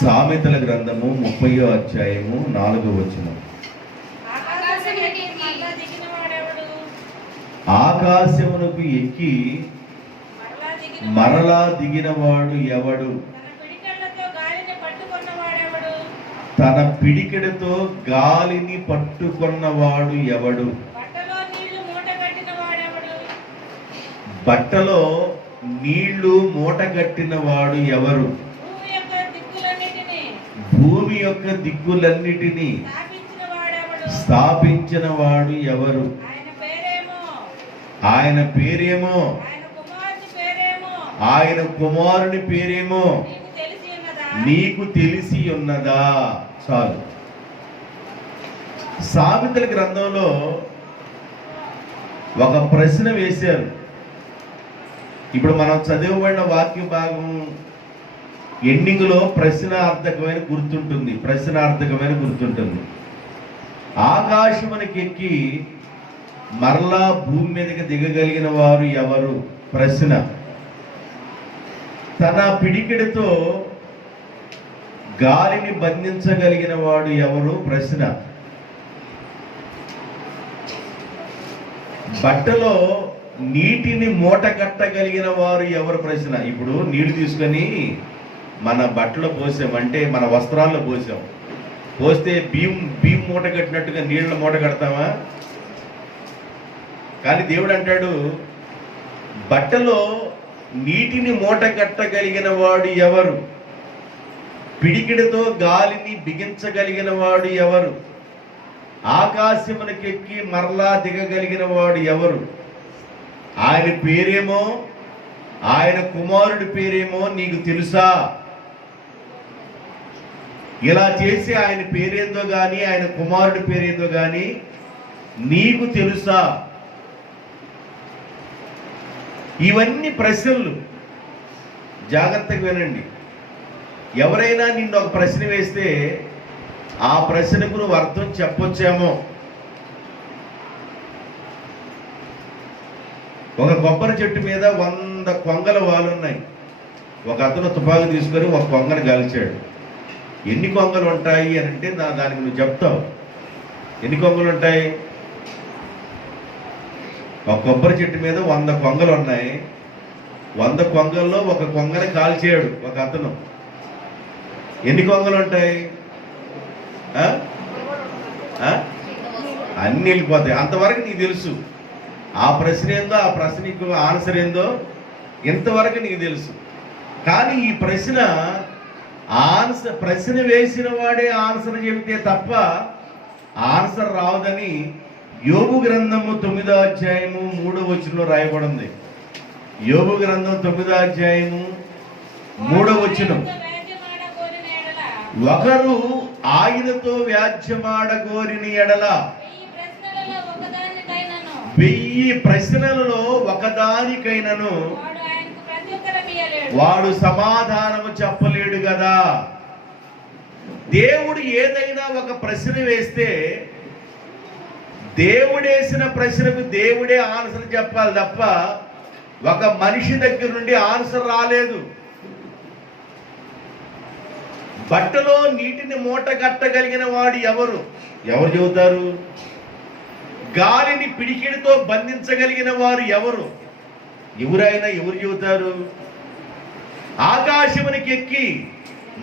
సామెతల గ్రంథము 30వ అధ్యాయము 4వ వచనం. ఆకాశమునకు ఎక్కి మరలా దిగినవాడు ఎవడు? తన పిడికెడతో గాలిని పట్టుకున్నవాడు ఎవడు? బట్టలో నీళ్లు మూటగట్టినవాడు ఎవరు? భూమి యొక్క దిక్కులన్నిటినీ స్థాపించిన వాడు ఎవరు? ఆయన పేరేమో, ఆయన కుమారుని పేరేమో నీకు తెలిసి ఉన్నదా? చాలు. సామెతల గ్రంథంలో ఒక ప్రశ్న వేశారు. ఇప్పుడు మనం చదివబడిన వాక్య భాగం ఎండింగ్లో ప్రశ్నార్థకమైన గుర్తుంటుంది. ఆకాశమునకి ఎక్కి మరలా భూమి మీదకి దిగగలిగిన వారు ఎవరు? ప్రశ్న. తన పిడికిడితో గాలిని బంధించగలిగిన వాడు ఎవరు? ప్రశ్న. బట్టలో నీటిని మూట కట్టగలిగిన వారు ఎవరు? ప్రశ్న. ఇప్పుడు నీళ్లు తీసుకొని మన బట్టలో పోసామంటే, మన వస్త్రాల్లో పోస్తే బియ్యం మూట కట్టినట్టుగా నీళ్ళ మూట కడతామా? కానీ దేవుడు అంటాడు, బట్టలో నీటిని మూట కట్టగలిగిన వాడు ఎవరు? పిడికిడితో గాలిని బిగించగలిగిన వాడు ఎవరు? ఆకాశమునకెక్కి మరలా దిగగలిగిన వాడు ఎవరు? ఆయన పేరేమో, ఆయన కుమారుడి పేరేమో నీకు తెలుసా? ఇలా చేసి ఆయన పేరేందో గాని, ఆయన కుమారుడి పేరేందో గాని నీకు తెలుసా? ఇవన్నీ ప్రశ్నలు. జాగ్రత్తగా వినండి. ఎవరైనా నిన్ను ఒక ప్రశ్న వేస్తే ఆ ప్రశ్నకు నువ్వు అర్థం చెప్పొచ్చేమో. ఒక కొబ్బరి చెట్టు మీద 100 కొంగల వాలున్నాయి. ఒక అతను తుపాకీ తీసుకొని ఒక కొంగను కాల్చాడు. ఎన్ని కొంగలు ఉంటాయి అని అంటే దానికి నువ్వు చెప్తావు. ఎన్ని కొంగలు ఉంటాయి? ఒక కొబ్బరి చెట్టు మీద 100 కొంగలు ఉన్నాయి. 100 కొంగల్లో ఒక కొంగని కాల్చాడు ఒక అతను. ఎన్ని కొంగలు ఉంటాయి? అన్ని వెళ్ళిపోతాయి. అంతవరకు నీకు తెలుసు. ఆ ప్రశ్న ఏందో, ఆ ప్రశ్నకు ఆన్సర్ ఏందో ఇంతవరకు నీకు తెలుసు. కానీ ఈ ప్రశ్న వేసిన వాడే ఆన్సర్ చెబితే తప్ప ఆన్సర్ రావదని యోబు గ్రంథము 9వ అధ్యాయము 3వ వచనంలో రాయబడింది. యోబు గ్రంథం 9వ అధ్యాయము 3వ వచనం. ఒకరు ఆయనతో వ్యాజ్యమాడగోరిన ఎడల 1000 ప్రశ్నలలో ఒకదానికైనను వాడు సమాధానము చెప్పలేడు కదా. దేవుడు ఏదైనా ఒక ప్రశ్న వేస్తే దేవుడేసిన ప్రశ్నకు దేవుడే ఆన్సర్ చెప్పాలి తప్ప ఒక మనిషి దగ్గర నుండి ఆన్సర్ రాలేదు. బట్టలో నీటిని మూట కట్టగలిగిన వాడు ఎవరు చెబుతారు? గాలిని పిడికిడితో బంధించగలిగిన వారు ఎవరు చెబుతారు? ఆకాశమునికి ఎక్కి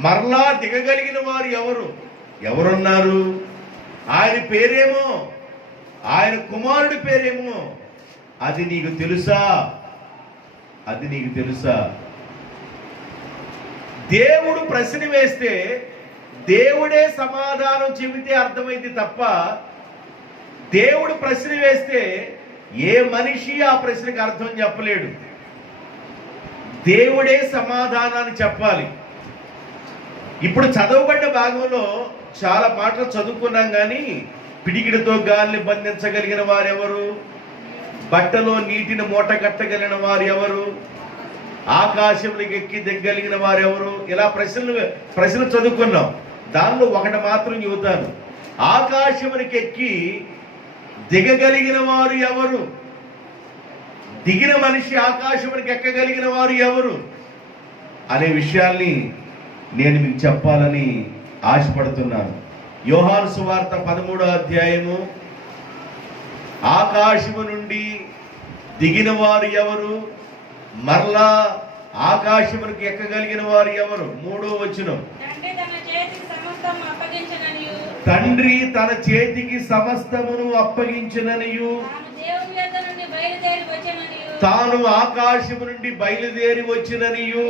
మరలా దిగగలిగిన వారు ఎవరున్నారు? ఆయన పేరేమో, ఆయన కుమారుడి పేరేమో అది నీకు తెలుసా? దేవుడు ప్రశ్న వేస్తే దేవుడే సమాధానం చెబితే అర్థమైంది తప్ప దేవుడు ప్రశ్న వేస్తే ఏ మనిషి ఆ ప్రశ్నకు అర్థం చెప్పలేడు. దేవుడే సమాధానాన్ని చెప్పాలి. ఇప్పుడు చదవబడ్డ భాగంలో చాలా మాటలు చదువుకున్నాం. కానీ పిడికిడితో గాలిని బంధించగలిగిన వారెవరు? బట్టలో నీటిని మూట కట్టగలిగిన వారు ఎవరు? ఆకాశంలోకి ఎక్కి దిగగలిగిన వారెవరు? ఇలా ప్రశ్నలు చదువుకున్నాం. దానిలో ఒకటి మాత్రం చెబుతాను. ఆకాశమునికి ఎక్కి దిగగలిగిన వారు ఎవరు? దిగిన మనిషి ఆకాశమునికి ఎక్కగలిగిన వారు ఎవరు అనే విషయాల్ని నేను మీకు చెప్పాలని ఆశపడుతున్నాను. యోహాను సువార్త 13వ అధ్యాయము, ఆకాశము నుండి దిగిన వారు ఎవరు, మరలా ఆకాశమునికి ఎక్కగలిగిన వారు ఎవరు? 3వ వచనం, తండ్రి తన చేతికి సమస్తమును అప్పగించిననియు తాను ఆకాశము నుండి బయలుదేరి వచ్చిననియు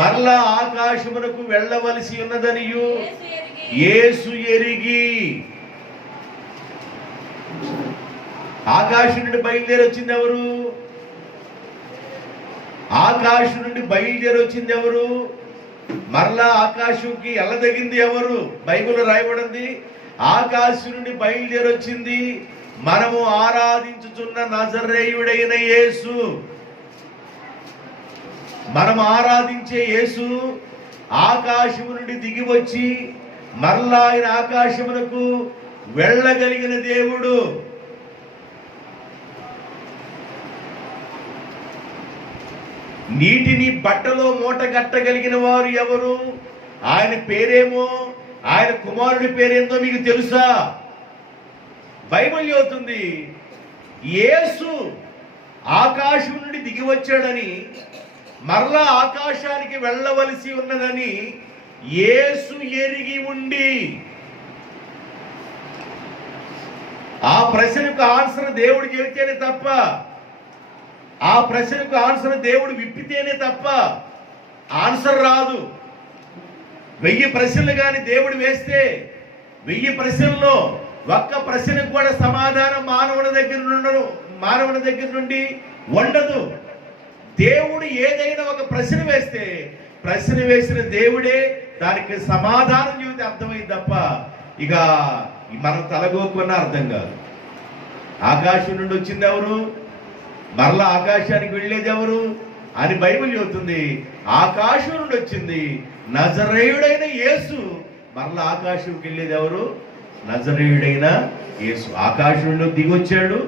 మరలా ఆకాశమునకు వెళ్ళవలసి ఉన్నదనియు యేసు ఎరిగి. ఆకాశం నుండి బయలుదేరి వచ్చింది ఎవరు? ఆకాశం నుండి బయలుదేరి వచ్చింది ఎవరు? మరలా ఆకాశంకి వెళ్ళదగింది ఎవరు? బైబిల్లో రాయబడింది, ఆకాశం నుండి బయలుదేరి వచ్చింది మనము ఆరాధించుచున్న నజరేయుడైన యేసు. మనం ఆరాధించే యేసు ఆకాశము నుండి దిగి వచ్చి మరలా ఆయన ఆకాశమునకు వెళ్ళగలిగిన దేవుడు. నీటిని బట్టలో మూట కట్టగలిగిన వారు ఎవరు? ఆయన పేరేమో, ఆయన కుమారుడి పేరేందో మీకు తెలుసా? బైబిల్ చెబుతుంది యేసు ఆకాశం నుండి దిగి వచ్చాడని, మరలా ఆకాశానికి వెళ్ళవలసి ఉన్నదని యేసు ఎరిగి ఉండి, ఆ ప్రశ్నకు ఆన్సర్ దేవుడు చెబితేనే తప్ప, ఆ ప్రశ్నకు ఆన్సర్ దేవుడు విప్పితేనే తప్ప ఆన్సర్ రాదు. 1000 ప్రశ్నలు కానీ దేవుడు వేస్తే 1000 ప్రశ్నల్లో ఒక్క ప్రశ్నకు కూడా సమాధానం మానవుని దగ్గర నుండి ఉండదు. దేవుడు ఏదైనా ఒక ప్రశ్న వేస్తే ప్రశ్న వేసిన దేవుడే దానికి సమాధానం చెబితే అర్థమైంది తప్ప ఇక మనం తలగోకున్నా అర్థం కాదు. ఆకాశం నుండి వచ్చింది ఎవరు? మరలా ఆకాశానికి వెళ్ళేది ఎవరు అని బైబిల్ చెబుతుంది. ఆకాశం నుండి వచ్చింది నజరేయుడైన యేసు. మరలా ఆకాశంకి వెళ్ళేది ఎవరు? నజరేయుడైన యేసు. ఆకాశం నుండి దిగొచ్చాడు,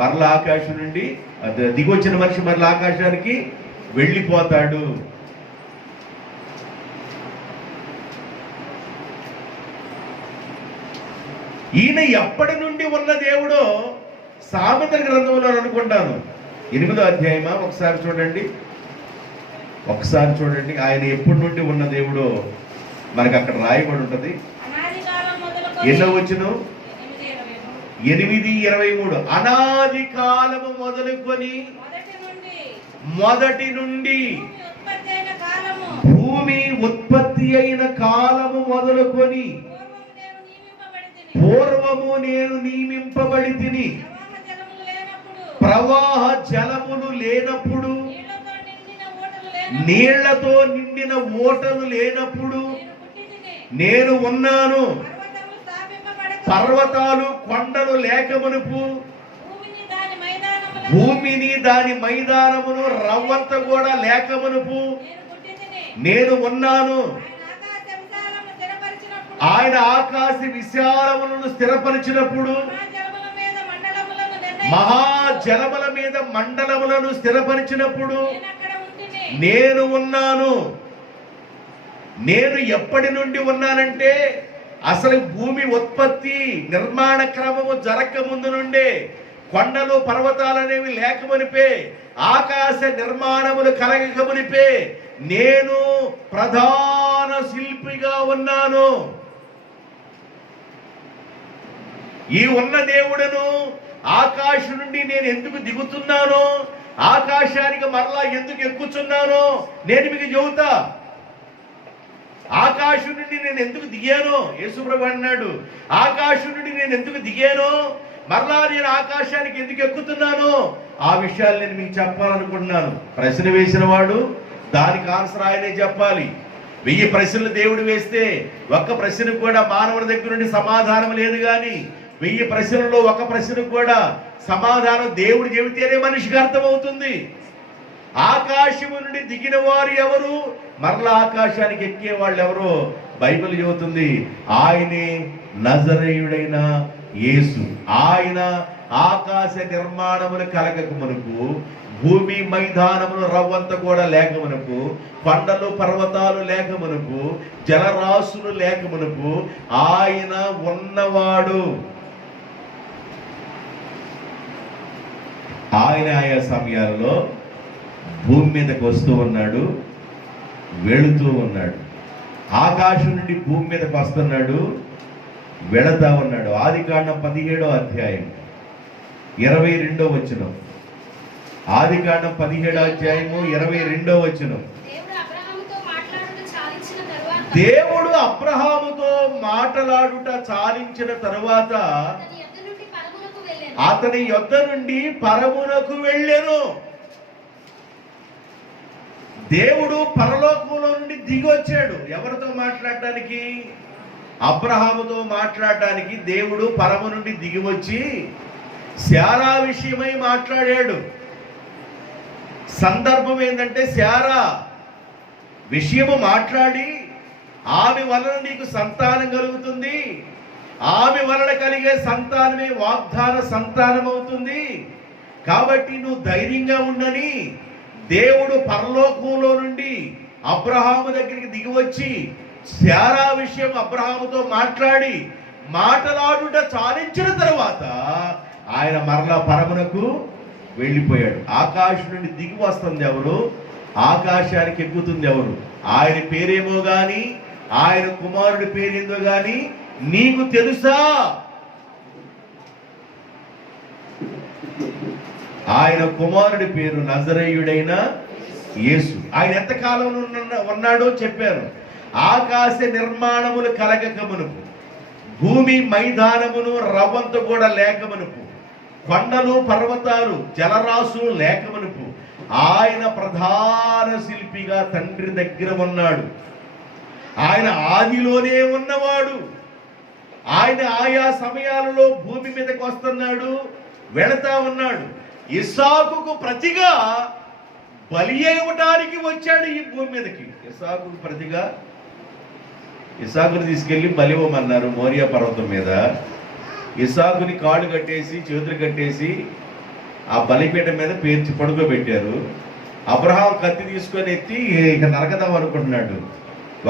మరలా ఆకాశం నుండి దిగొచ్చిన మనిషి మరలా ఆకాశానికి వెళ్ళిపోతాడు. ఈయన ఎప్పటి నుండి ఉన్న దేవుడో సామెతల గ్రంథంలో అనుకుంటాను 8వ అధ్యాయమా, ఒకసారి చూడండి. ఆయన ఎప్పటి నుండి ఉన్న దేవుడో మనకి అక్కడ రాయబడి ఉంటది. ఎన్నో వచనం? 8:23. అనాది కాలము మొదలుకొని, మొదటి నుండి భూమి ఉత్పత్తి అయిన కాలము మొదలుకొని, పూర్వము నేను నియమింపబడి తిని, ప్రవాహ జలములు లేనప్పుడు, నీళ్లతో నిండిన ఓటలు లేనప్పుడు నేను ఉన్నాను. పర్వతాలు కొండలు లేకమునుపు, భూమిని దాని మైదానమును రవ్వంత కూడా లేకమునుపు నేను ఉన్నాను. ఆయన ఆకాశ విశాలములను స్థిరపరిచినప్పుడు, మహాజలముల మీద మండలములను స్థిరపరిచినప్పుడు నేను ఉన్నాను. నేను ఎప్పటి నుండి ఉన్నానంటే అసలు భూమి ఉత్పత్తి నిర్మాణ క్రమము జరగక ముందు నుండే, కొండలు పర్వతాలు అనేవి లేకమునిపే, ఆకాశ నిర్మాణములు కలగకమునిపే నేను ప్రధాన శిల్పిగా ఉన్నాను. ఈ ఉన్న దేవుడను ఆకాశం నుండి నేను ఎందుకు దిగుతున్నానో, ఆకాశానికి మరలా ఎందుకు ఎక్కుతున్నానో నేను మీకు చెబుతా. ఆకాశం నుండి నేను ఎందుకు దిగానో యేసుప్రభు అన్నాడు. ఆకాశం నుండి నేను ఎందుకు దిగానో, మరలా నేను ఆకాశానికి ఎందుకు ఎక్కుతున్నానో ఆ విషయాలు నేను మీకు చెప్పాలనుకుంటున్నాను. ప్రశ్న వేసిన వాడు దానికి ఆన్సర్ ఆయనే చెప్పాలి. 1000 ప్రశ్నలు దేవుడు వేస్తే ఒక్క ప్రశ్నకు కూడా మానవుడి దగ్గర నుండి సమాధానం లేదు. కానీ 1000 ప్రశ్నల్లో ఒక ప్రశ్నకు కూడా సమాధానం దేవుడు చెబితేనే మనిషికి అర్థమవుతుంది. ఆకాశము నుండి దిగిన వారు ఎవరు, మరలా ఆకాశానికి ఎక్కే వాళ్ళు ఎవరో బైబిల్ చెబుతుంది. ఆయనే నజరేయుడైన యేసు. ఆయన ఆకాశ నిర్మాణములు కలగక మునుపు భూమి మైదానములు రవ్వంత కూడా లేకమునకు, కొండలు పర్వతాలు లేకమునకు, జలరాశులు లేకమునకు ఆయన ఉన్నవాడు. ఆయన ఆయా సమయాల్లో భూమి మీదకి వస్తూ ఉన్నాడు, వెళుతూ ఉన్నాడు. ఆకాశం నుండి భూమి మీదకి వస్తున్నాడు, వెళతా ఉన్నాడు. ఆదికాండం 17వ అధ్యాయం 22వ వచనం. ఆదికాండం 17వ అధ్యాయము 22వ వచనం. దేవుడు అబ్రహాముతో మాటలాడుట చాలించిన తరువాత అతని యొద్ద నుండి పరమునకు వెళ్ళెను. దేవుడు పరలోకంలో నుండి దిగి వచ్చాడు. ఎవరితో మాట్లాడటానికి? అబ్రహాముతో మాట్లాడటానికి దేవుడు పరము నుండి దిగి వచ్చి శారా విషయమై మాట్లాడాడు. సందర్భం ఏంటంటే, శారా విషయము మాట్లాడి ఆమె వలన నీకు సంతానం కలుగుతుంది, ఆమె వలన కలిగే సంతానమే వాగ్దాన సంతానం అవుతుంది, కాబట్టి నువ్వు ధైర్యంగా ఉండని దేవుడు పరలోకంలో నుండి అబ్రహాము దగ్గరికి దిగి వచ్చి శారా విషయం అబ్రహాముతో మాటలాడుట చాలించిన తర్వాత ఆయన మరలా పరమునకు వెళ్ళిపోయాడు. ఆకాశం నుండి దిగి వస్తుంది ఎవరు? ఆకాశానికి ఎక్కుతుంది ఎవరు? ఆయన పేరేమో గాని, ఆయన కుమారుడి పేరేందో గాని నీకు తెలుసా? ఆయన కుమారుడి పేరు నజరేయుడైన యేసు. ఆయన ఎంతకాలం ఉన్నాడో చెప్పారు. ఆకాశ నిర్మాణములు కలగకమునుపు, భూమి మైదానమును రవ్వంత కూడా లేకమునుపు, కొండలు పర్వతాలు జలరాశులు లేకమునుపు ఆయన ప్రధాన శిల్పిగా తండ్రి దగ్గర ఉన్నాడు. ఆయన ఆదిలోనే ఉన్నవాడు. ఆయన ఆయా సమయాలలో భూమి మీదకి వస్తున్నాడు, వెళతా ఉన్నాడు. ఇస్సాకుకు ప్రతిగా బలి ఇవ్వడానికి వచ్చాడు ఈ భూమి మీదకి. ఇస్సాకుకు ప్రతిగా ఇస్సాకుని తీసుకెళ్లి బలి ఇవ్వమన్నారు మోరియా పర్వతం మీద. ఇస్సాకుని కాళ్ళు కట్టేసి చేతులు కట్టేసి ఆ బలిపీఠం మీద పేర్చి పడుకోబెట్టారు. అబ్రహాం కత్తి తీసుకొని ఎత్తి ఇక నరకదాం అనుకుంటున్నాడు.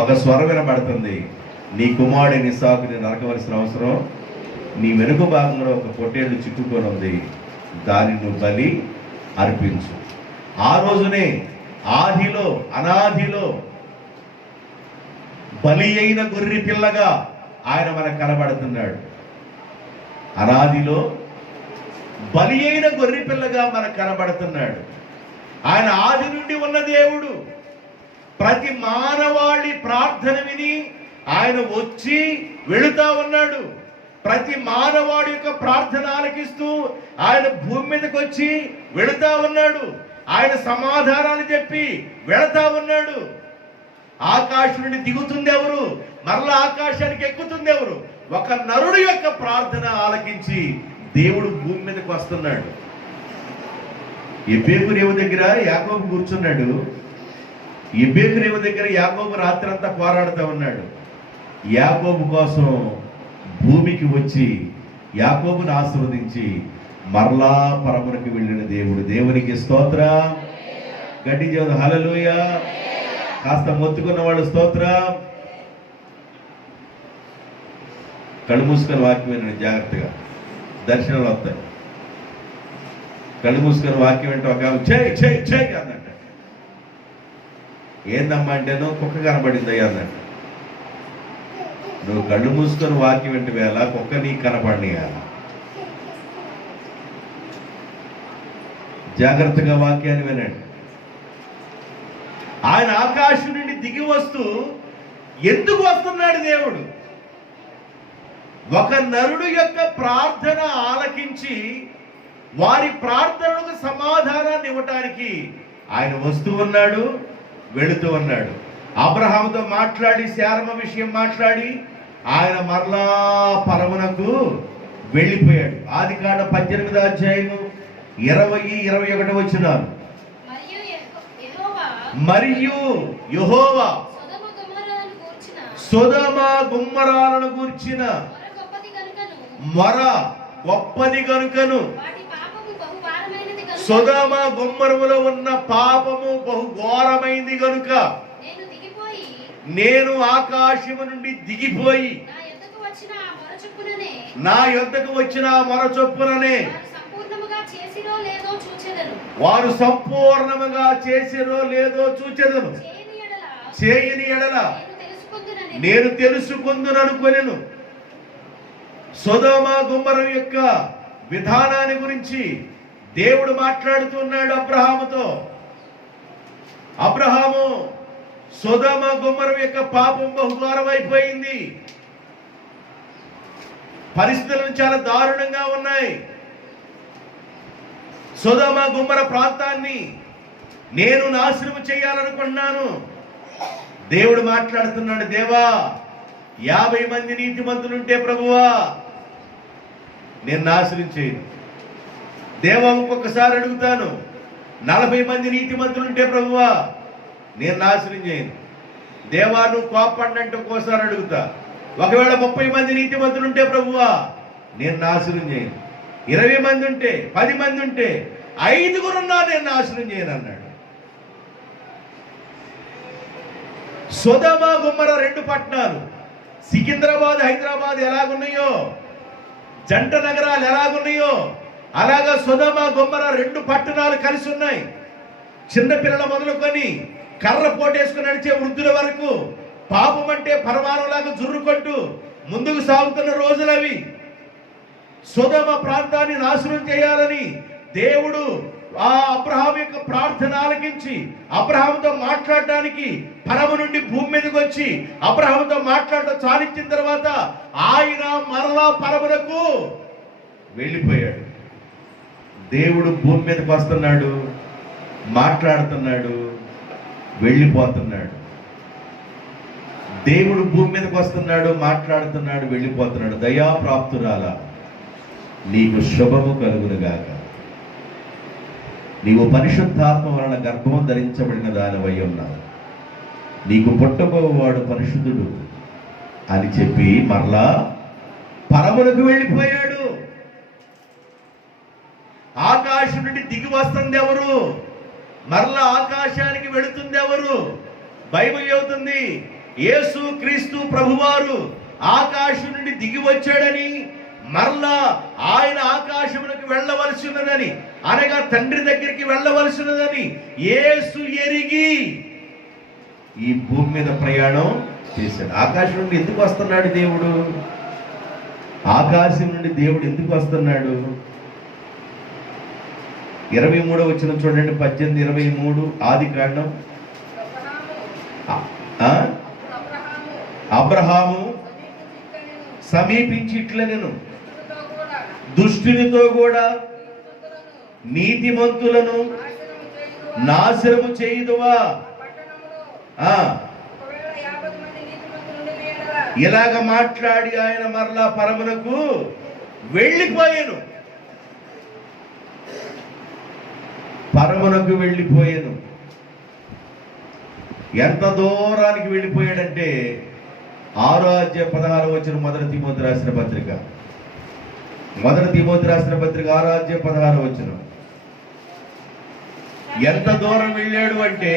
ఒక స్వరం వినబడుతుంది, నీ కుమారుడిని ఇస్సాకుని నరకవలసిన అవసరం, నీ వెనుక భాగంలో ఒక పొట్టేళ్ళు చిక్కుకొని ఉంది, దాన్ని నువ్వు బలి అర్పించు. ఆ రోజునే ఆదిలో అనాదిలో బలి అయిన గొర్రె పిల్లగా ఆయన మనకు కనబడుతున్నాడు. అనాదిలో బలి అయిన గొర్రె పిల్లగా మనకు కనబడుతున్నాడు. ఆయన ఆది నుండి ఉన్న దేవుడు. ప్రతి మానవాళి ప్రార్థన విని ఆయన వచ్చి వెళుతా ఉన్నాడు. ప్రతి మానవాడి యొక్క ప్రార్థన ఆలకిస్తూ ఆయన భూమి మీదకి వచ్చి వెళుతా ఉన్నాడు. ఆయన సమాధానాలు చెప్పి వెళతా ఉన్నాడు. ఆకాశం నుండి దిగుతుంది ఎవరు? మరలా ఆకాశానికి ఎక్కుతుంది ఎవరు? ఒక నరుడు యొక్క ప్రార్థన ఆలకించి దేవుడు భూమి మీదకి వస్తున్నాడు. ఎబ్బేకు రేవు దగ్గర యాకోబు కూర్చున్నాడు. ఎబ్బేకు రేవు దగ్గర యాకోబు రాత్రి అంతా పోరాడుతూ ఉన్నాడు. యాకోబు కోసం భూమికి వచ్చి యాకోబును ఆశీర్వదించి మరలా పరమునకు వెళ్ళిన దేవుడు. దేవునికి స్తోత్ర. గట్టి జీవన హల్లెలూయా. కాస్త మొత్తుకున్న వాళ్ళు స్తోత్ర. కళ్ళు మూసుకొని వాక్యం వినండి జాగ్రత్తగా, దర్శనాలు వస్తాయి. కళ్ళు మూసుకొని వాక్యం వింటే ఒక చేయి చేయి చేయి అన్నట్ట. ఏందమ్మా అంటేనో కుక్క కనబడింది అన్నట్టు. నువ్వు కళ్ళు మూసుకొని వాక్యం వింటే వేళ కుక్క నీకు కనపడియాల. జాగ్రత్తగా వాక్యాన్ని వినండి. ఆయన ఆకాశం నుండి దిగి వస్తూ ఎందుకు వస్తున్నాడు దేవుడు? ఒక నరుడు యొక్క ప్రార్థన ఆలకించి వారి ప్రార్థనలకు సమాధానాన్ని ఇవ్వటానికి ఆయన వస్తూ ఉన్నాడు, వెళుతూ ఉన్నాడు. అబ్రహాముతో మాట్లాడి శారమ్మ విషయం మాట్లాడి ఆయన మరలా పరమునకు వెళ్ళిపోయాడు. ఆదికాండం 18వ అధ్యాయము 20-21 వచనాలు. మరియు యెహోవా సొదొమ గొమొర్రాలను గూర్చిన మొర గొప్పది గనుకను సొదొమ గొమొర్రాలో ఉన్న పాపము బహు ఘోరమైంది గనుక నేను ఆకాశము నుండి దిగిపోయి నా యొద్దకు వచ్చిన మొర చొప్పుననే వారు సంపూర్ణముగా చేసిరో లేదో చూచెదను. చేయని ఎడల నేను తెలుసుకుందుననుకొనెను. సొదొమ గొమొర్రా యొక్క విధానాన్ని గురించి దేవుడు మాట్లాడుతున్నాడు అబ్రహాముతో. అబ్రహాము, సొదొమ గొమొర్రా యొక్క పాపం బహుఘోరమైపోయింది, పరిస్థితులు చాలా దారుణంగా ఉన్నాయి. సొదొమ గొమొర్రా ప్రాంతాన్ని నేను నాశనం చేయాలనుకున్నాను. దేవుడు మాట్లాడుతున్నాడు, దేవా 50 మంది నీతిమంతులుంటే ప్రభువా నేను నాశనం చేయను. దేవా ఇంకొకసారి అడుగుతాను, 40 మంది నీతిమంతులుంటే ప్రభువా నేను నాశనం చేయను. దేవా నువ్వు కోపడినట్టు ఒక్కోసారి అడుగుతా. ఒకవేళ 30 మంది నీతిమంతులుంటే ప్రభువా నేను నాశనం చేయను. 20 మంది ఉంటే, 10 మంది ఉంటే, 5గురున్నా నేను నాశనం చేయను అన్నాడు. సొదొమ గొమొర్రా 2 పట్టణాలు, సికింద్రాబాద్ హైదరాబాద్ ఎలాగున్నాయో, జంట నగరాలు ఎలాగున్నాయో అలాగా సొదొమ గొమొర్రా 2 పట్టణాలు కలిసి ఉన్నాయి. చిన్నపిల్లల మొదలుకొని కర్ర పోటేసుకుని నడిచే వృద్ధుల వరకు పాపం అంటే పరమాణులాగా జుర్రుకుంటూ ముందుకు సాగుతున్న రోజులు అవి. సొదొమ ప్రాంతాన్ని నాశనం చేయాలని దేవుడు ఆ అబ్రహాము యొక్క ప్రార్థన ఆలకించి అబ్రహాముతో మాట్లాడడానికి పరమ నుండి భూమి మీదకి వచ్చి అబ్రహాముతో మాట్లాడటం చాలించిన తర్వాత ఆయన మరలా పరమునకు వెళ్ళిపోయాడు. దేవుడు భూమి మీదకి వస్తున్నాడు, మాట్లాడుతున్నాడు, వెళ్ళిపోతున్నాడు. దేవుడు భూమి మీదకి వస్తున్నాడు, మాట్లాడుతున్నాడు, వెళ్ళిపోతున్నాడు. దయాప్రాప్తురాల నీకు శుభము కలుగునుగాక. నీవు పరిశుద్ధాత్మ వలన గర్భం ధరించబడిన దానివై ఉన్నావు. నీకు పుట్టబోవాడు పరిశుద్ధుడు అని చెప్పి మరలా పరమునకు వెళ్ళిపోయాడు. ఆకాశం నుండి దిగి వస్తుంది ఎవరు? మరలా ఆకాశానికి వెళుతుంది ఎవరు? బైబిల్ చెబుతుంది యేసు క్రీస్తు ప్రభువారు ఆకాశం నుండి దిగి వచ్చాడని, మరలా ఆయన ఆకాశమునకు వెళ్ళవలసి ఉన్నదని, అనగా తండ్రి దగ్గరికి వెళ్ళవలసి ఉన్నదని యేసు ఎరిగి ఈ భూమి మీద ప్రయాణం చేశాడు. ఆకాశం నుండి ఎందుకు వస్తున్నాడు దేవుడు? ఆకాశం నుండి దేవుడు ఎందుకు వస్తున్నాడు? 23వ వచనం చూడండి, 18:23 ఆదికాండం. అబ్రహాము సమీపించి ఇట్లనెను, దుష్టునితో కూడా నీతిమంతులను నాశనము చేయుదువా? ఇలాగ మాట్లాడి ఆయన మరలా పరమునకు వెళ్ళిపోయాను. పరమునకు వెళ్ళిపోయాను. ఎంత దూరానికి వెళ్ళిపోయాడంటే 6:16 మొదటి తిమోతి రాసిన పత్రిక, 6:16 ఎంత దూరం వెళ్ళాడు అంటే,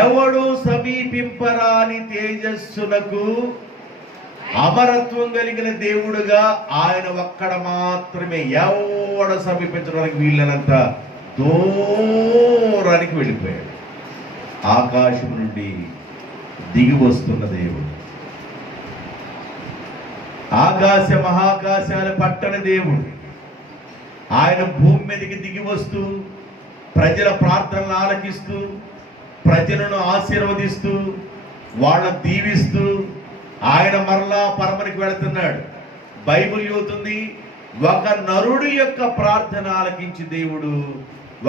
ఎవడు సమీపింపరాని తేజస్సునకు అమరత్వం కలిగిన దేవుడుగా ఆయన ఒక్కడ మాత్రమే, ఎవడ సమీపించడానికి వీళ్ళనంత దూరానికి వెళ్ళిపోయాడు. ఆకాశం నుండి దిగి వస్తున్న దేవుడు, ఆకాశ మహాకాశాల పట్టణ దేవుడు ఆయన భూమి మీదకి దిగి వస్తూ ప్రజల ప్రార్థనలు ఆలకిస్తూ ప్రజలను ఆశీర్వదిస్తూ వాళ్ళను దీవిస్తూ ఆయన మరలా పరమనికి వెళుతున్నాడు. బైబిల్ చెబుతుంది ఒక నరుడి యొక్క ప్రార్థన ఆలకించి దేవుడు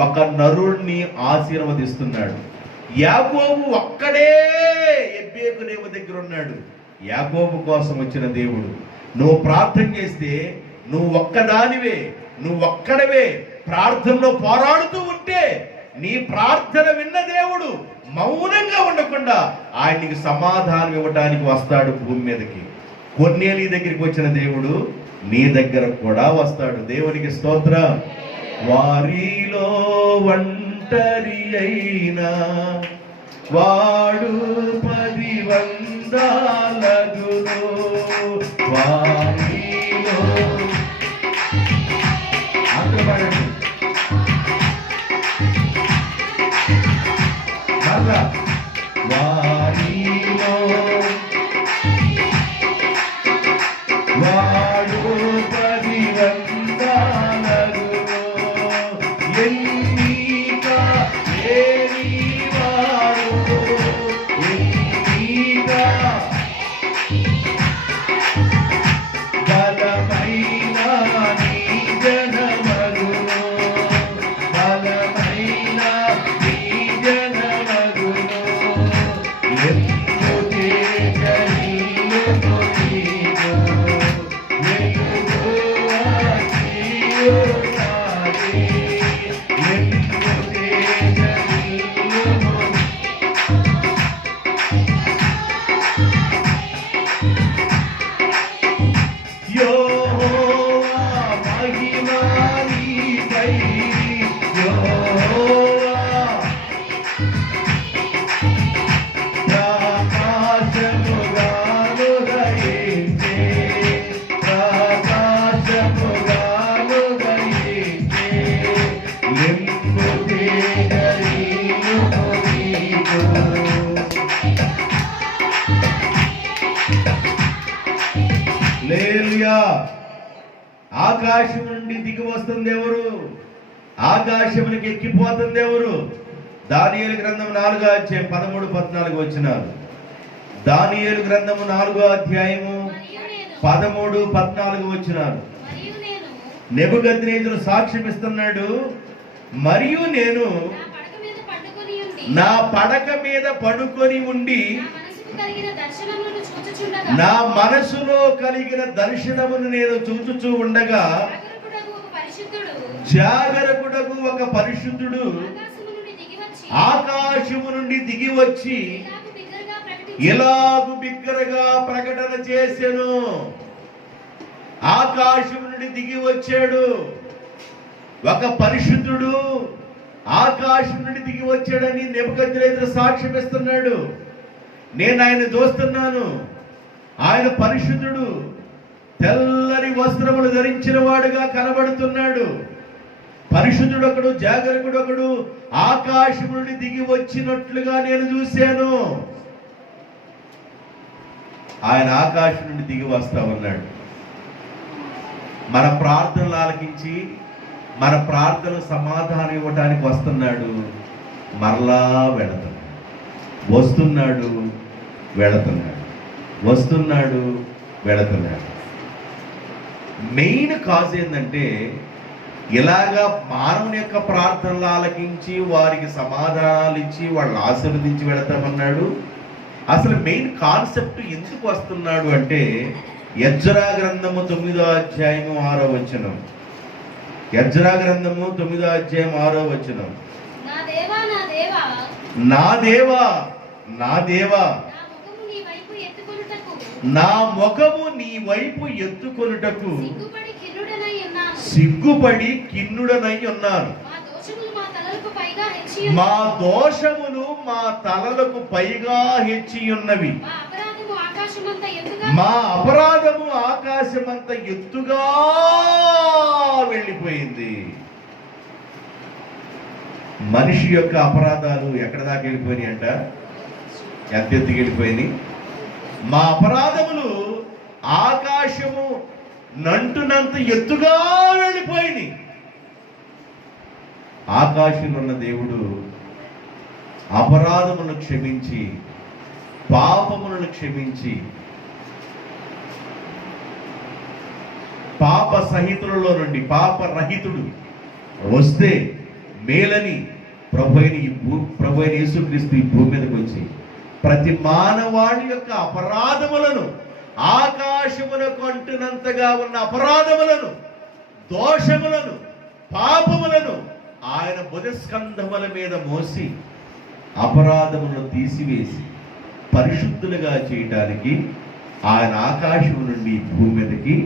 ఒక నరుడిని ఆశీర్వదిస్తున్నాడు. యాకోబు ఒక్కడే ఎబ్బేకునేవు దగ్గర ఉన్నాడు. యాకోబు కోసం వచ్చిన దేవుడు, నువ్వు ప్రార్థన చేస్తే నువ్వు ఒక్కడవే ప్రార్థనలో పోరాడుతూ ఉంటే నీ ప్రార్థన విన్న దేవుడు మౌనంగా ఉండకుండా ఆయనకి సమాధానం ఇవ్వటానికి వస్తాడు భూమి మీదకి. కొర్నేలి దగ్గరికి వచ్చిన దేవుడు నీ దగ్గర కూడా వస్తాడు. దేవునికి స్తోత్రం. వారిలో ఒంటరి అయినా వాడు 10 వందలగును. వారిలో ఆత్మపడండి వారిలో వాడు 10 వందలగును. ఎన్నిక లేని వాడు ఎన్నిక బలమైన నీ జనమగును. బలమైన నీ జనమగును. ఎందు తేజరిల్లును నీకు వెలుగు అతియున్నది. ఎందు తేజరిల్లును యెహోవా మహిమ నీపై. యెహోవా ప్రకాశముగాను దయించే. ప్రకాశముగాను దయించే. ఎందు తేజరిల్లును నీకు. హల్లెలూయా. ఆకాశం నుండి దిగి వస్తుంది ఎవరు? ఆకాశమునికి ఎక్కిపోతుంది ఎవరు? దానియేలు గ్రంథం 4వ అధ్యాయం 13-14 వచనాలు. దానియేలు గ్రంథము 4వ అధ్యాయము 13-14 వచనాలు. నెబుకద్నెజరు సాక్ష్యం ఇస్తున్నాడు. మరియు నేను నా పడక మీద పడుకొని ఉండి నా మనసులో కలిగిన దర్శనమును నేను చూచుచూ ఉండగా జాగరకుడగు ఒక పరిశుద్ధుడు ఆకాశము నుండి దిగి వచ్చి ఇలాగు బిగ్గరగా ప్రకటన చేసెను. ఆకాశము నుండి దిగి వచ్చాడు ఒక పరిశుద్ధుడు. ఆకాశం నుండి దిగి వచ్చాడని నెబుకద్నెజరు సాక్ష్యం ఇస్తున్నాడు. నేను ఆయన చూస్తున్నాను. ఆయన పరిశుద్ధుడు, తెల్లని వస్త్రములు ధరించిన వాడుగా కనబడుతున్నాడు. పరిశుద్ధుడొకడు, జాగరకుడొకడు ఆకాశం నుండి దిగి వచ్చినట్లుగా నేను చూశాను. ఆయన ఆకాశం నుండి దిగి వస్తా ఉన్నాడు. మన ప్రార్థనలు ఆలకించి మన ప్రార్థన సమాధానం ఇవ్వడానికి వస్తున్నాడు. మరలా వెళతాడు. వస్తున్నాడు, వెళుతున్నాడు. వస్తున్నాడు, వెళుతున్నాడు. మెయిన్ కాజ్ ఏంటంటే ఇలాగా మానవుని యొక్క ప్రార్థనలు ఆలకించి వారికి సమాధానాలు ఇచ్చి వాళ్ళని ఆశీర్వదించి వెళతామన్నాడు. అసలు మెయిన్ కాన్సెప్ట్ ఎందుకు వస్తున్నాడు అంటే ఎజ్రా గ్రంథము 9వ అధ్యాయము 6వ వచనం. ఎజ్రా గ్రంథము 9వ అధ్యాయం 6వ వచనం. నా దేవా నా దేవా నా ముఖము నీ వైపు ఎత్తుకొనుటకు సిగ్గుపడి కిన్నుడనై ఉన్నాను. మా దోషములు మా తలలకు పైగా హెచ్చి ఉన్నవి. మా అపరాధము ఆకాశమంత ఎత్తుగా వెళ్ళిపోయింది. మనిషి యొక్క అపరాధాలు ఎక్కడ దాకా వెళ్ళిపోయినాయి అంట? ఎంత ఎత్తుకు వెళ్ళిపోయినాయి? మా అపరాధములు ఆకాశము నంటునంత ఎత్తుగా వెళ్ళిపోయినాయి. ఆకాశంలో ఉన్న దేవుడు అపరాధములను క్షమించి పాపములను క్షమించి పాప సహితులలో నుండి పాపరహితుడు వస్తే మేలని ప్రభు అయిన యేసుక్రీస్తు ఈ భూమి మీదకి వచ్చి ప్రతి మానవాళి యొక్క అపరాధములను ఆకాశమునకు అంటునంతగా ఉన్న అపరాధములను, దోషములను, పాపములను ఆయన భుజస్కంధముల మీద మోసి అపరాధములను తీసివేసి పరిశుద్ధులుగా చేయడానికి ఆయన ఆకాశం నుండి భూమి మీదకి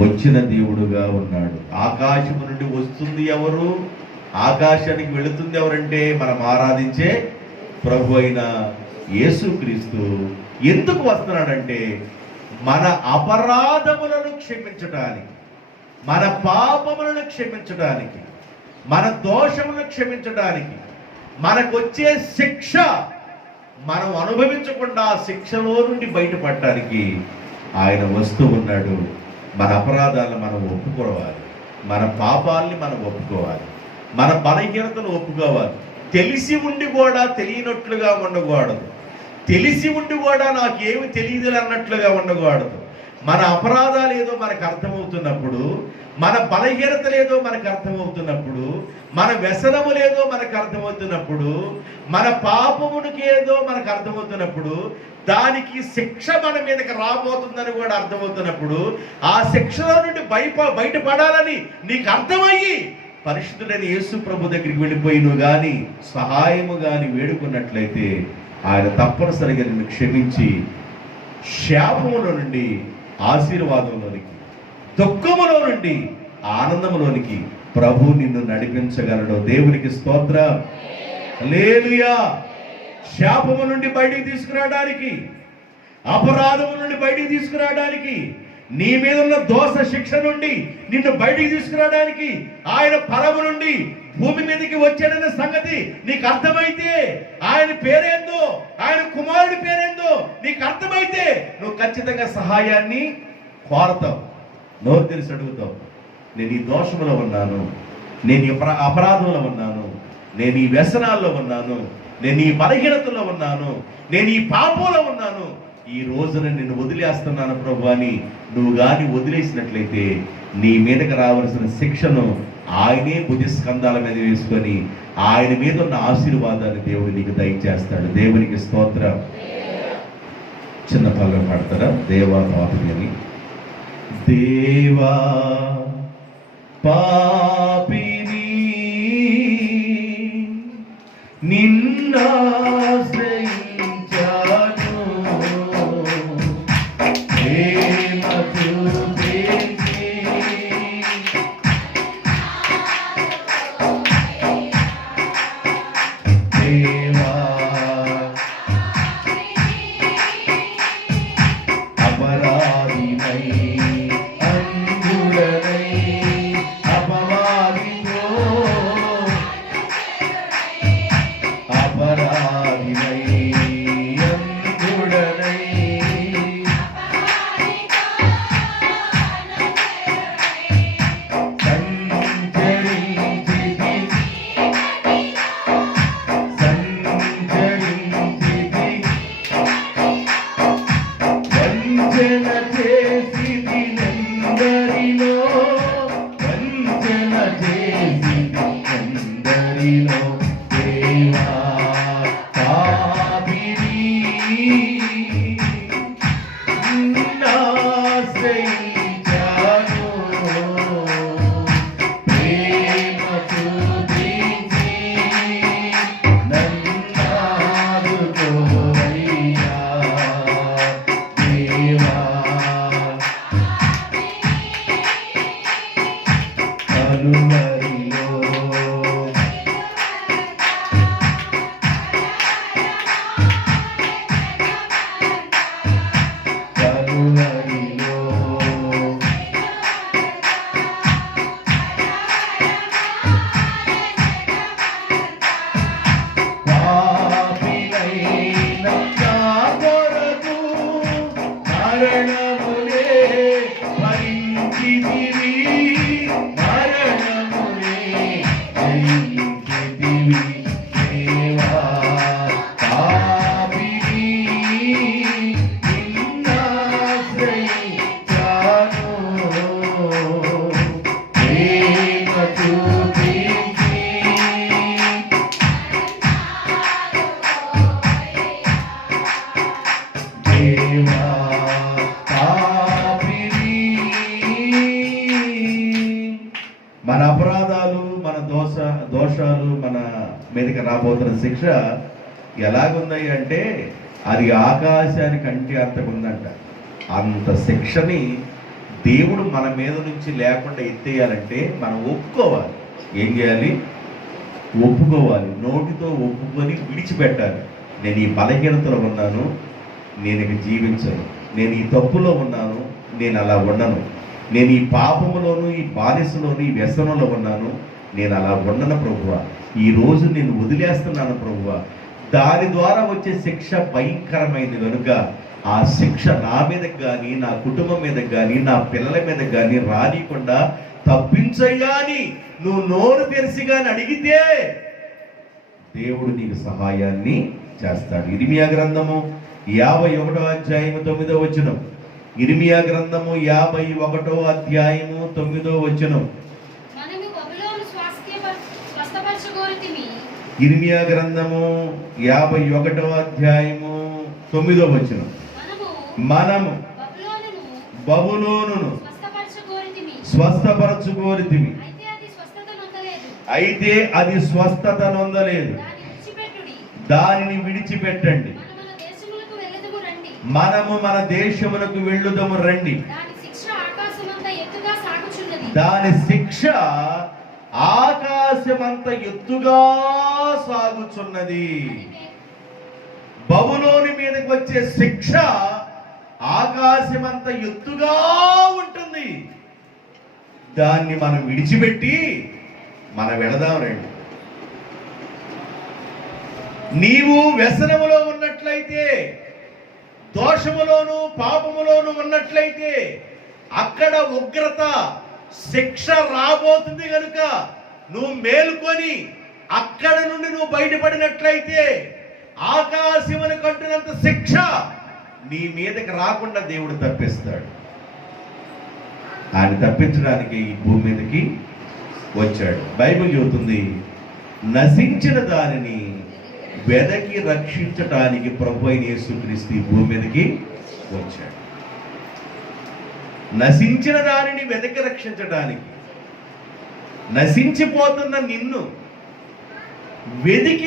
వచ్చిన దేవుడుగా ఉన్నాడు. ఆకాశము నుండి వస్తుంది ఎవరు? ఆకాశానికి వెళుతుంది ఎవరంటే మనం ఆరాధించే ప్రభు అయిన యేసుక్రీస్తు. ఎందుకు వస్తున్నాడంటే మన అపరాధములను క్షమించడానికి, మన పాపములను క్షమించడానికి, మన దోషములను క్షమించడానికి, మనకొచ్చే శిక్ష మనం అనుభవించకుండా ఆ శిక్షలో నుండి బయటపడటానికి ఆయన వస్తూ ఉన్నాడు. మన అపరాధాలను మనం ఒప్పుకోవాలి, మన పాపాలని మనం ఒప్పుకోవాలి, మన బలహీనతను ఒప్పుకోవాలి. తెలిసి ఉండి కూడా తెలియనట్లుగా ఉండకూడదు, తెలిసి ఉండి కూడా నాకు ఏమి తెలియదు అన్నట్లుగా ఉండకూడదు. మన అపరాధాలు ఏదో మనకు అర్థమవుతున్నప్పుడు, మన బలహీనత లేదో మనకు అర్థమవుతున్నప్పుడు, మన వ్యసనము లేదో మనకు అర్థమవుతున్నప్పుడు, మన పాపమునికి ఏదో మనకు అర్థమవుతున్నప్పుడు, దానికి శిక్ష మన మీదకి రాబోతుందని కూడా అర్థమవుతున్నప్పుడు, ఆ శిక్షలో నుండి బయటపడాలని నీకు అర్థమయ్యి పరిశుద్ధుడైన యేసు ప్రభు దగ్గరికి వెళ్ళిపోయి నువ్వు కానీ సహాయము కానీ వేడుకున్నట్లయితే ఆయన తప్పనిసరిగా నిన్ను క్షమించి శాపములో నుండి ఆశీర్వాదంలోనికి, దుఃఖములో నుండి ఆనందములోనికి ప్రభు నిన్ను నడిపించగలడు. దేవునికి స్తోత్రం, హల్లెలూయా. శాపము నుండి బయటికి తీసుకురావడానికి, అపరాధము నుండి బయటికి తీసుకురావడానికి, నీ మీద ఉన్న దోష శిక్ష నుండి నిన్ను బయటికి తీసుకురావడానికి ఆయన పరము నుండి భూమి మీదకి వచ్చాడన్న సంగతి నీకు అర్థమైతే, ఆయన పేరేందో, ఆయన కుమారుడి పేరేందో నీకు అర్థమైతే నువ్వు ఖచ్చితంగా సహాయాన్ని కోరతావు, నోరు తెరిచి అడుగుతావు. నేను ఈ దోషంలో ఉన్నాను, నేను ఈ అపరాధంలో ఉన్నాను, నేను ఈ వ్యసనాల్లో ఉన్నాను, నేను ఈ బలహీనతలో ఉన్నాను, నేను ఈ పాపంలో ఉన్నాను, ఈ రోజున నిన్ను వదిలేస్తున్నాను ప్రభు అని నువ్వు కానీ వదిలేసినట్లయితే నీ మీదకి రావాల్సిన శిక్షను ఆయనే భుజస్కంధాల మీద వేసుకొని ఆయన మీద ఉన్న ఆశీర్వాదాన్ని దేవుడు నీకు దయచేస్తాడు. దేవునికి స్తోత్రం. చిన్న పల్లె పాడతారా? దేవా పాపిని అని. దేవా పాపిని నిన్నాశ్రయించాను, ప్రేమ చూపించి దేవా అపరాధినై అంధుడనై అపవాదితో అపరాధినై అంధుడనై వంచన చేసిది ఎందరిలో, వంచన చేసిది ఎందరిలో, దేవా పాపిని నిన్నాశ్రయించాను, ప్రేమ చూపించి నన్నాదుకోవయ్యా. దేవా కలువరిలో కలువరిలో పాపినైన నా కొరకు మరణమునే భరించితివి, మరణమునే జయించితివి. దేవా పాపిని నిన్నాశ్రయించాను, ప్రేమ చూపించి దేవా పాపిని. మన అపరాధాలు, మన దోషాలు మన మీదకి రాబోతున్న శిక్ష ఎలాగుంది అంటే అది ఆకాశానికి అంటి అంతకుందంట. అంత శిక్షని దేవుడు మన మీద నుంచి లేకుండా ఎత్తేయాలంటే మనం ఒప్పుకోవాలి. ఏం చేయాలి? ఒప్పుకోవాలి. నోటితో ఒప్పుకొని విడిచిపెట్టాలి. నేను ఈ బలహీనతలో ఉన్నాను, నేను ఇక జీవించను. నేను ఈ తప్పులో ఉన్నాను, నేను అలా ఉండను. నేను ఈ పాపములోను, ఈ బానిసలోను, ఈ వ్యసనంలో ఉన్నాను, నేను అలా ఉండను ప్రభువా. ఈ రోజు నేను వదిలేస్తున్నాను ప్రభువా. దాని ద్వారా వచ్చే శిక్ష భయంకరమైంది కనుక ఆ శిక్ష నా మీదకి కానీ, నా కుటుంబం మీదకి కానీ, నా పిల్లల మీదకి కానీ రానికుండా తప్పించయ్యా అని నువ్వు నోరు తెరిచి కానీ అడిగితే దేవుడు నీకు సహాయాన్ని చేస్తాడు. ఇర్మియా గ్రంథము 51వ అధ్యాయము 9వ వచనం. ఇర్మియా గ్రంథము 51వ అధ్యాయము 9వ వచనం. ఇర్మియా గ్రంథము 51వ అధ్యాయము 9వ వచనం. మనము బబులోనును స్వస్థపరచుకోరితిమి, అయితే అది స్వస్థత నొందలేదు. దానిని విడిచిపెట్టండి, మనము మన దేశమునకు వెళ్ళుదము రండి. దాని శిక్ష ఆకాశమంత ఎత్తుగా సాగుచున్నది. బబులోను మీదకి వచ్చే శిక్ష ఆకాశమంత ఎత్తుగా ఉంటుంది. దాన్ని మనం విడిచిపెట్టి మనం వెళదాం రండి. నీవు వ్యసనములో ఉన్నట్లయితే, దోషములోను పాపములోను ఉన్నట్లయితే అక్కడ ఉగ్రత శిక్ష రాబోతుంది కనుక నువ్వు మేలుకొని అక్కడ నుండి నువ్వు బయటపడినట్లయితే ఆకాశమును కట్టినంత శిక్ష నీ మీదకి రాకుండా దేవుడు తప్పిస్తాడు. ఆయన తప్పించడానికి ఈ భూమి మీదకి వచ్చాడు. బైబిల్ చెబుతుంది, నశించిన దానిని వెదకి రక్షించటానికి ప్రభు అయిన యేసుక్రీస్తు ఈ భూమి మీదకి వచ్చాడు. నశించిన దానిని వెదకి రక్షించటానికి, నశించిపోతున్న నిన్ను వెదికి